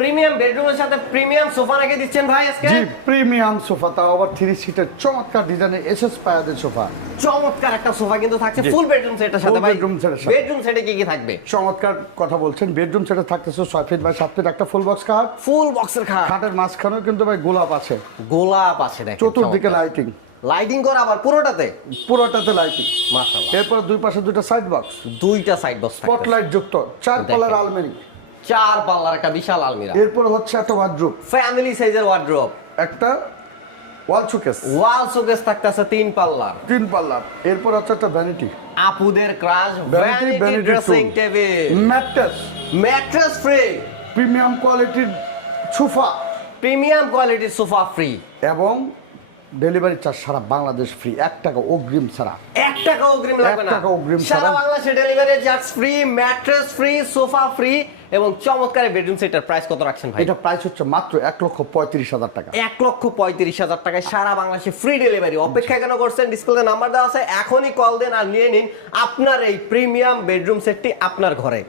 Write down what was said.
Premium বেডরুমের সাথে premium sofa নাকি দিচ্ছেন ভাই আজকে? জি, প্রিমিয়াম সোফা, তাও আবার 3 সিটের চমৎকার ডিজাইনের এসএস পায়াদের সোফা। চমৎকার একটা সোফা কিন্তু থাকছে জি। ফুল বেডরুম সেটের সাথে Full ভাই। bedroom set এর সাথে। বেডরুম সেটে কি কি থাকবে? চমৎকার কথা বলছেন। বেডরুম সেটে থাকতেছে 6 ফিট বাই 7 ফিট একটা ফুল বক্স খাট। ফুল বক্সের খাট, খাটের মাঝখানেও কিন্তু ভাই গোলাপ আছে, গোলাপ আছে দেখেন, চতুর্দিকে লাইটিং, লাইটিং করা আবার পুরোটাতে পুরোটাতে লাইটিং। মাশাআল্লাহ। এরপর দুই পাশে দুটো সাইড বক্স, দুইটা সাইড বক্স, স্পটলাইট যুক্ত 4 পাল্লার আলমারি। 4 পাল্লার একটা বিশাল আলমিরা। এরপর হচ্ছে একটা ওয়ার্ড্রোব, ফ্যামিলি সাইজের ওয়ার্ড্রোব, একটা ওয়াল শোকেস ওয়াল শোকেস থাকতেছে 3 পাল্লার। 3 পাল্লার। এরপর হচ্ছে একটা ভ্যানিটি, আপুদের crush vanity vanity dressing stool, table, mattress, mattress free, premium কোয়ালিটির সোফা প্রিমিয়াম কোয়ালিটির সোফা ফ্রি এবং ডেলিভারি চার্জ সারা বাংলাদেশ ফ্রি, 1 টাকা অগ্রিম ছাড়া। 1 টাকা অগ্রিম লাগবে 1 না, টাকা অগ্রিম সারা ছাড়া। বাংলাদেশে delivery charge free, mattress free, sofa free এবং চমৎকার বেডরুম সেটের প্রাইস কত রাখছেন ভাই? এটা প্রাইস হচ্ছে মাত্র 1,35,000 টাকা। 1,35,000 টাকায় সারা বাংলাদেশে ফ্রি ডেলিভারি। অপেক্ষা কেন করছেন? ডিসপ্লেতে নাম্বার দেওয়া আছে, এখনই কল দেন আর নিয়ে নিন আপনার এই প্রিমিয়াম বেডরুম সেটটি আপনার ঘরে।